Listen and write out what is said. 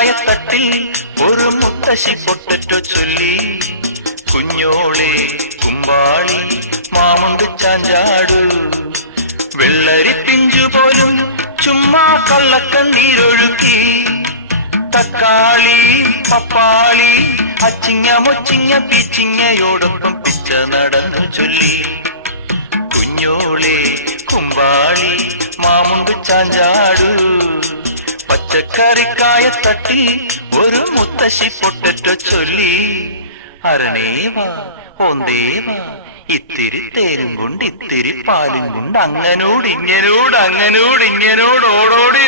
പച്ചക്കറിക്കായത്തട്ടിൽ ഒരു മുത്തശ്ശി പൊട്ടറ്റോ ചൊല്ലി. കുഞ്ഞോളെ കുമ്പാളി മാമുണ്ട് ചാഞ്ചാടു, വെള്ളരി പിഞ്ചു പോലും ചുമ്മാ കള്ളക്കണ്ണീരൊഴുക്കി. തക്കാളി പപ്പാളി അച്ചിങ്ങ മൊച്ചിങ്ങ പീച്ചിങ്ങയോടൊപ്പം പിച്ച നടന്നു ചൊല്ലി. കുഞ്ഞോളെ കുമ്പാളി മാമുണ്ട് ചാഞ്ചാടു, പച്ചക്കറിക്കായത്തട്ടിൽ ഒരു മുത്തശ്ശി പൊട്ടറ്റോ ചൊല്ലി. അരണേവാ ഓന്തേവാ ഇത്തിരി തേരും കൊണ്ട് ഇത്തിരി പാലും കൊണ്ട് അങ്ങനോട് ഇങ്ങനോട് ഓടോടി